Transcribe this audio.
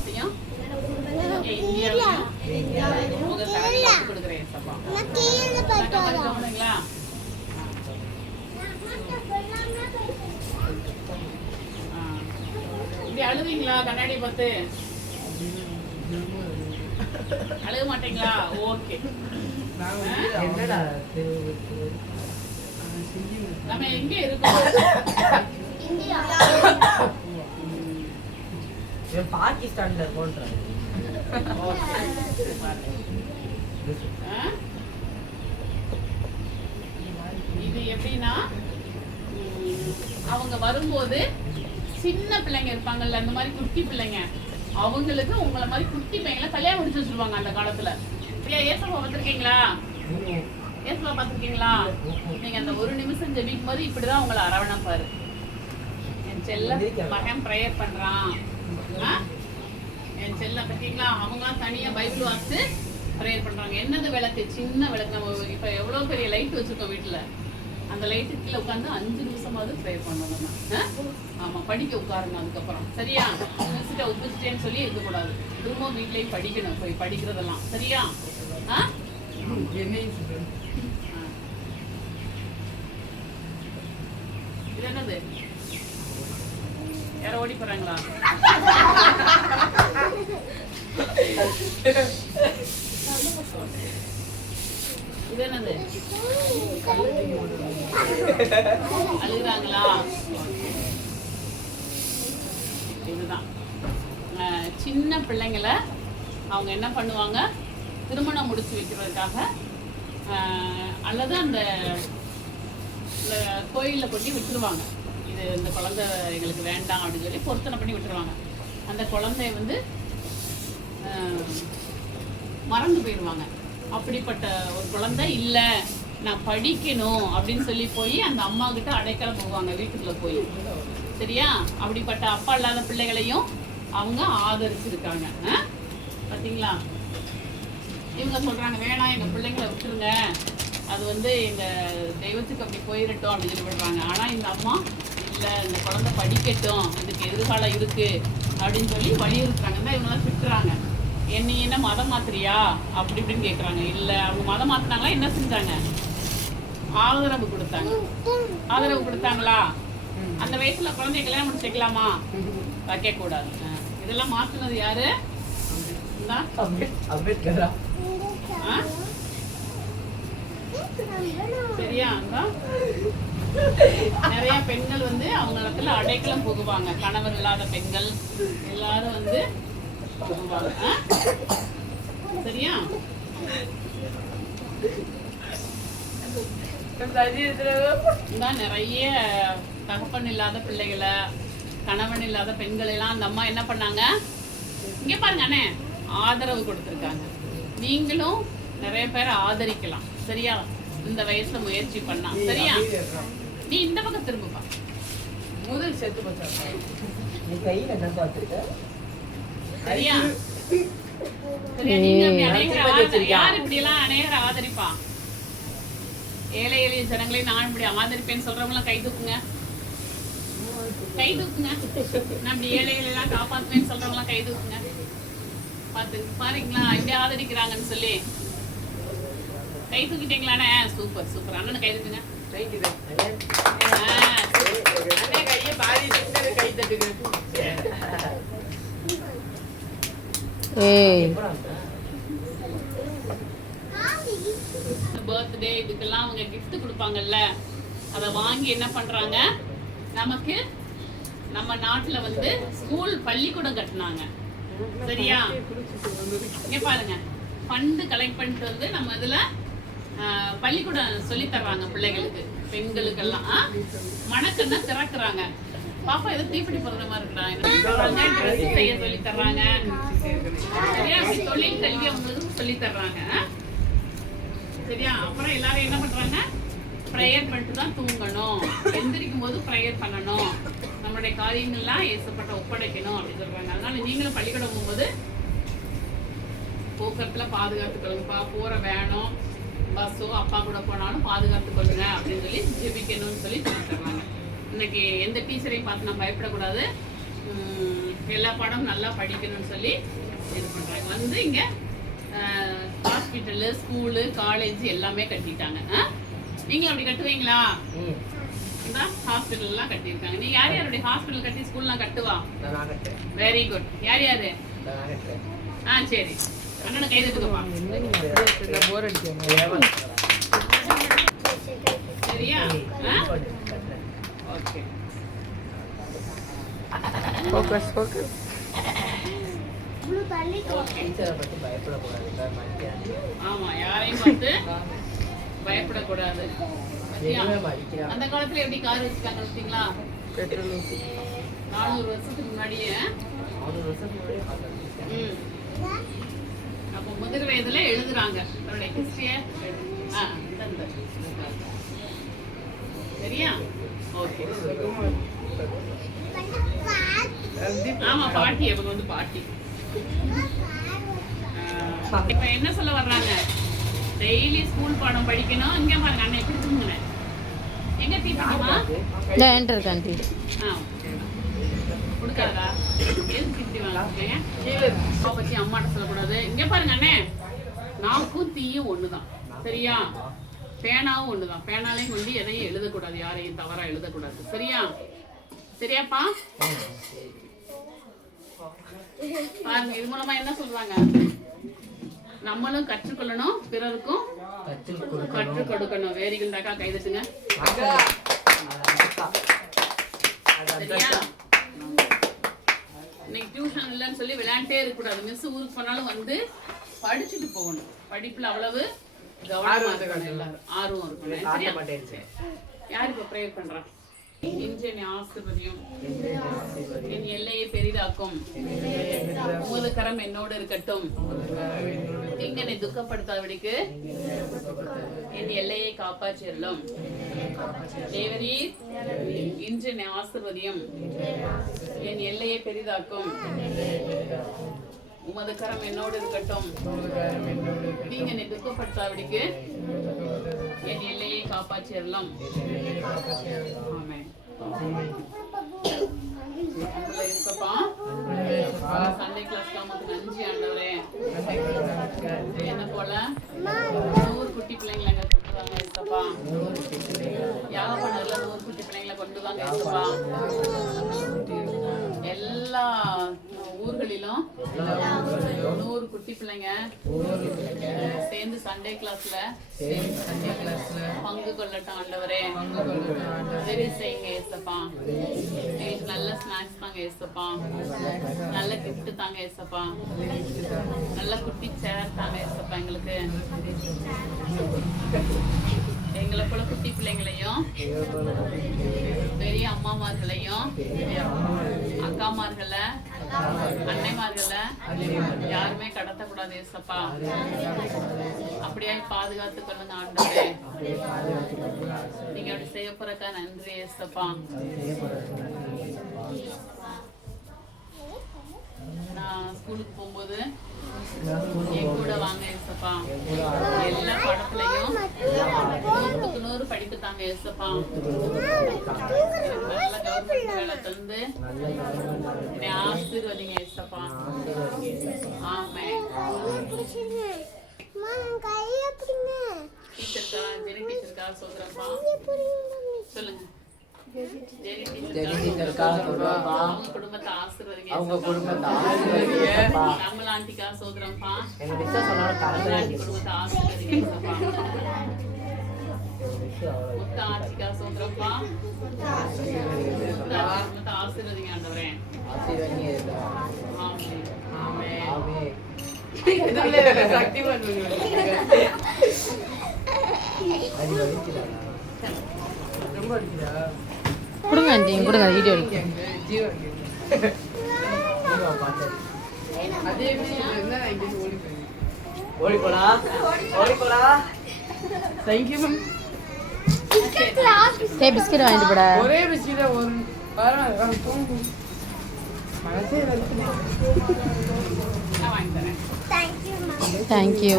உலகத்தையும் இந்தியாவையும் உங்க கரத்துல கொடுக்குறேன் ஏசப்பா. கவனிங்களா? இப்படி அழுவீங்களா? கண்ணாடி பார்த்து அழுக மாட்டீங்களா? ஓகே. நம்ம எங்க இருக்கோம்? பாகிஸ்தான்ல போன்றாங்க. இது எப்படின்னா அவங்க வரும்போது சின்ன பிள்ளைங்க இருப்பாங்கல்ல, அந்த மாதிரி குட்டி பிள்ளைங்க, அவங்களுக்கு உங்களை மாதிரி குட்டி பையங்களை கல்யாணம் முடிச்சு வச்சிருவாங்க அந்த காலத்துல. ஏசப்பா பார்த்துருக்கீங்களா? ஏசப்பா பார்த்துருக்கீங்களா? நீங்க அந்த ஒரு நிமிஷம் ஜெபிக்கும் போது இப்படிதான் உங்களை அரவணைப்பாரு. என் செல்ல மகன் ப்ரேயர் பண்றான், என் செல்ல பார்த்தீங்களா, அவங்களாம் தனியா பைபிள் வாசித்து ப்ரேயர் பண்றாங்க. என்னது விளக்கு? சின்ன விளக்கு. நம்ம இப்ப எவ்வளவு பெரிய லைட் வச்சிருக்கோம் வீட்டுல, அந்த லைட்டு கீழே உட்காந்து 5 நிமிஷமாவது ப்ரேயர் பண்ணணும். ஆமா, படிக்க உட்காருங்க. அதுக்கப்புறம் சரியா, மிஸ்கிட்ட உப்பிச்சிட்டேன்னு சொல்லி இருக்கக்கூடாது. திரும்ப வீட்லயே படிக்கணும், போய் படிக்கிறதெல்லாம் சரியா. இது என்னது? யாரோ ஓடி போறாங்களா? இது என்னது? அழுகுறாங்களா? இதுதான் சின்ன பிள்ளைங்களை அவங்க என்ன பண்ணுவாங்க, திருமணம் முடிச்சு வைக்கிறதுக்காக அல்லது அந்த கோயிலில் கொண்டு விட்டுருவாங்க. இது இந்த குழந்தை எங்களுக்கு வேண்டாம் அப்படின்னு சொல்லி பொருத்தனை பண்ணி விட்டுருவாங்க. அந்த குழந்தைய வந்து மறந்து போயிடுவாங்க. அப்படிப்பட்ட ஒரு குழந்தை இல்லை, நான் படிக்கணும் அப்படின்னு சொல்லி போய் அந்த அம்மா கிட்ட அடைக்கலம் போவாங்க வீட்டுக்குள்ள போய். சரியா, அப்படிப்பட்ட அப்பா இல்லாத பிள்ளைகளையும் அவங்க ஆதரிச்சிருக்காங்க. பார்த்தீங்களா? இவங்க சொல்றாங்க வேணாம், எங்க பிள்ளைங்களை விட்டுருங்க, அது வந்து எங்க தெய்வத்துக்கு அப்படி போயிடட்டும் அப்படின்னு சொல்லி விடுறாங்க. ஆனா இந்த அம்மா இல்லை, இந்த குழந்தை படிக்கட்டும், இதுக்கு எதிர்காலம் இருக்கு அப்படின்னு சொல்லி வலியுறுத்துறாங்க. தான் இவங்கெல்லாம் திட்டுறாங்க. என்ன என்ன மதம் மாத்திரியா அப்படி இப்படின்னு கேட்குறாங்க. இல்லை, அவங்க மதம் மாத்தினாங்களா? என்ன செஞ்சாங்க? ஆதரவு கொடுத்தாங்க. ஆதரவு கொடுத்தாங்களா? அந்த வயசுல குழந்தைய கல்யாணம் முடிச்சு வைக்கலாமா? வைக்க கூடாது. இதெல்லாம் மாத்தினது யாரு? சரியா? நிறைய பெண்கள் வந்து அவங்க இடத்துல அடைக்கலம் புகுவாங்க. கணவர் இல்லாத பெண்கள் எல்லாரும் வந்து புகுவாங்க. சரியா? நிறைய தகப்பன் இல்லாத பிள்ளைகளை, கணவன் இல்லாத பெண்கள் எல்லாம் அந்த அம்மா என்ன பண்ணாங்க, இங்க பாருங்க அண்ணே, ஆதரவு கொடுத்துருக்காங்க. நீங்களும் நிறைய பேரை ஆதரிக்கலாம். சரியா? இந்த வயசுல முயற்சி பண்ணா. சரியா? நீ இந்த பக்கம் திரும்புப்பா. முதல் செத்து பார்த்தா நீ கையில என்ன பார்த்துருக்க? சரியா? சரியா? நீங்க யார் இப்படி எல்லாம் அநேகரை ஆதரிப்பா? ஏழை எளிய ஜனங்களை நான் இப்படி ஆதரிப்பேன்னு சொல்றவங்க எல்லாம் கை தூக்குங்க. கை தூக்குங்க. நான் இப்படி ஏழை எல்லாம் காப்பாத்துவேன்னு சொல்றவங்க எல்லாம் கை தூக்குங்க. பாத்து பாருங்களா இப்படி ஆதரிக்கிறாங்கன்னு சொல்லி. கை தூக்கிட்டீங்களாண்ணே? Super super. அண்ணன் கை தூக்குங்க. கையை பாதி கை தட்டுங்க. பர்த்டே இதுக்கெல்லாம் அவங்க கிஃப்ட் கொடுப்பாங்கல்ல, அதை வாங்கி என்ன பண்றாங்க, நமக்கு நம்ம நாட்டுல வந்து ஸ்கூல் பள்ளிக்கூடம் கட்டினாங்க. சரியா? இங்க பாருங்க, ஃபண்ட் கலெக்ட் பண்ணிட்டு வந்து நம்ம இதுல பள்ளிக்கூடம் சொல்லி தர்றாங்க பிள்ளைகளுக்கு, பெண்களுக்கெல்லாம். மணக்கண்ணா திறக்குறாங்க. பாப்பா ஏதோ தீப்பிடி போடுற மாதிரி இருக்கிறாங்க. செய்ய சொல்லி தர்றாங்க. சரியா? தொழில் கல்வி அவங்களுக்கு சொல்லி தர்றாங்க. சரியா? அப்புறம் எல்லாரும் என்ன பண்றாங்க, ப்ரேயர் பண்ணிட்டு தான் தூங்கணும், எந்திரிக்கும் போது ப்ரேயர் பண்ணணும், நம்மளுடைய காரியங்கள்லாம் ஏசப்பட்ட ஒப்படைக்கணும் அப்படின்னு சொல்றாங்க. அதனால நீங்களும் பள்ளிக்கூடம் போகும்போது போக்குவரத்துல பாதுகாத்துக்கொள்ளுங்கப்பா. போற வேணும் பஸ்ஸோ அப்பா கூட போனாலும் பாதுகாத்து கொள்ளுங்க அப்படின்னு சொல்லி ஜெபிக்கணும்னு சொல்லி சொல்லித்தர்றாங்க. இன்னைக்கு எந்த டீச்சரையும் பார்த்து நம்ம பயப்படக்கூடாது. எல்லா பாடமும் நல்லா படிக்கணும்னு சொல்லி இது பண்றாங்க. வந்து இங்க ஹாஸ்பிட்டலு, ஸ்கூலு, காலேஜ் எல்லாமே கட்டிட்டாங்க. நீங்களும் அப்படி கட்டுவீங்களா? இந்த ஹாஸ்பிட்டல்லாம் கட்டியிருக்காங்க. நீ யார் யாருடைய ஹாஸ்பிட்டல் கட்டி ஸ்கூல்லாம் கட்டுவா? Very good. யார் யாரு? சரி, அண்ணனை கை தட்டுக்கப்பா. சரியா? ஓகே. Focus focus. ஆமா, யாரையும் பார்த்து பயப்படக்கூடாது. அந்த காலத்துல எப்படி கார் வச்சுக்காங்க வச்சுங்களா? 400 வருஷத்துக்கு முன்னாடியே. அப்போ முதிர் வயதுல எழுதுறாங்க அவருடைய ஹிஸ்டரிய. சரியா? ஓகே. ஆமா, பாட்டி. அவங்க வந்து பாட்டி. இப்ப என்ன சொல்ல வர்றாங்க? டெய்லி ஸ்கூல் பாடம் படிக்கணும். இங்க பாருங்க, அண்ணன் எப்படி தூங்குனேன். எங்க தீட்டுமா ஆண்டி கொடுக்காதா? எதுக்கு திட்டி வாங்க பத்தி அம்மாட்ட சொல்லக்கூடாது. இங்க பாருங்க அண்ணே, நாக்கும் தீயும் ஒண்ணுதான். சரியா? பேனாவும் ஒண்ணுதான். பேனாலையும் கொண்டு எதையும் எழுதக்கூடாது, யாரையும் தவறா எழுதக்கூடாது. சரியா? சரியாப்பா? பாருங்க, இது மூலமா என்ன சொல்றாங்க? நம்மளும் கற்றுக்கொள்ளணும், பிறருக்கும் கற்றுக் கொடுக்கணும். Very good. அக்கா கை தட்டுங்க. சரியா? இன்னைக்கு டியூஷன் இல்லைன்னு சொல்லி விளையாண்டே இருக்கக்கூடாது. மிஸ் ஊருக்கு போனாலும் வந்து படிச்சுட்டு போகணும். படிப்புல அவ்வளவு கவனமா இருக்கணும். எல்லாரும் ஆர்வம் இருக்கணும். சரியா? யாரு இப்ப ப்ரேயர் பண்றா? இன்றைய ஆசீர்வதியும் என் எல்லையை பெரிதாக்கும், உமது கரம் என்னோடு இருக்கட்டும், தீங்கனை துக்கப்படுத்தாதபடிக்கு என் எல்லையை காப்பாற்றியருளும். தேவரீர் இன்றைய ஆசீர்வதியும் என் எல்லையை பெரிதாக்கும், உமது கரம் என்னோடு இருக்கட்டும், தீங்கனை துக்கப்படுத்தாதபடிக்கு என் எல்லையை காப்பாற்றியருளும். ஆமென். இருக்கப்பா, சண்டே கிளாஸ் காமத்துக்கு நன்றி ஆண்டவரே. என்ன போல 100 குட்டி பிள்ளைங்களை எங்க கொண்டு வாங்க இருக்கப்பா. யாகப்பண்ணதுல 100 குட்டி பிள்ளைங்களை கொண்டு வாங்க இருக்கப்பா. எல்லா ஊர்களிலும் 100 குட்டி பிள்ளைங்க சேர்ந்து சண்டே கிளாஸ்ல பங்கு கொள்ளட்டும் ஆண்டவரே. சரி செய்யுங்க ஏசப்பா. எங்களுக்கு நல்ல ஸ்நாக்ஸ் தாங்க ஏசப்பா, நல்ல கிஃப்ட் தாங்க ஏசப்பா, நல்ல குட்டி சேர் தாங்க ஏசப்பா. எங்களை போல குட்டி பிள்ளைங்களையும் பெரிய அம்மாமார்களையும் அக்காமார்களை அன்னைமார்களை யாருமே கடத்தக்கூடாது ஏசப்பா. அப்படியே பாதுகாத்து கொள்ளுங்க ஆண்டவரே. நீங்க அப்படி செய்ய போறக்கா நன்றி ஏசப்பா. நான் ஸ்கூலுக்கு போகும்போது என் கூட வாங்க ஏசப்பா. எல்லா படத்துலயும் 100க்கு 100 படிப்புத்தாங்க ஏசப்பா. நல்ல கவர்மெண்ட் வேலை தந்து என்னை ஆசீர்வதிங்க ஏசப்பா. ஆமென். டீச்சர்க்கா, ஜெனி டீச்சர்க்கா சொல்றப்பா. சொல்லுங்க. அவங்க குடும்பத்தை ஆசீர்வதிங்க. நம்மள ஆண்டிக்கா சோதரம்பா. குடும்பத்தை ஆசீர்வதிங்க. முத்த ஆட்சிக்கா சோதரம்பா. குடும்பத்தை ஆசீர்வதிங்க ஆண்டவரே. கொடுங்க ஆண்டி, கொடுங்க வீடியோ பிஸ்கட் வாங்கிட்டு போட. ஒரே பிஸ்கட் ஒரு தேங்க்யூ.